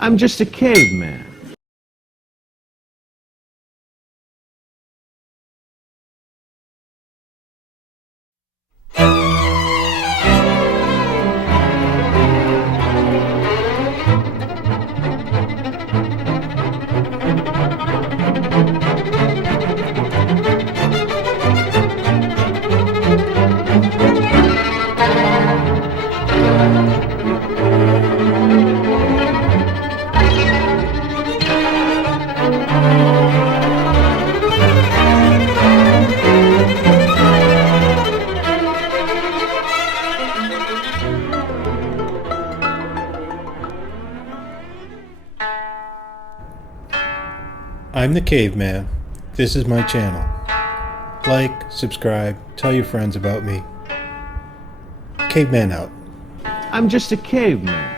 I'm just a caveman. I'm the Caveman. This is my channel. Like, subscribe, tell your friends about me. Caveman out. I'm just a caveman.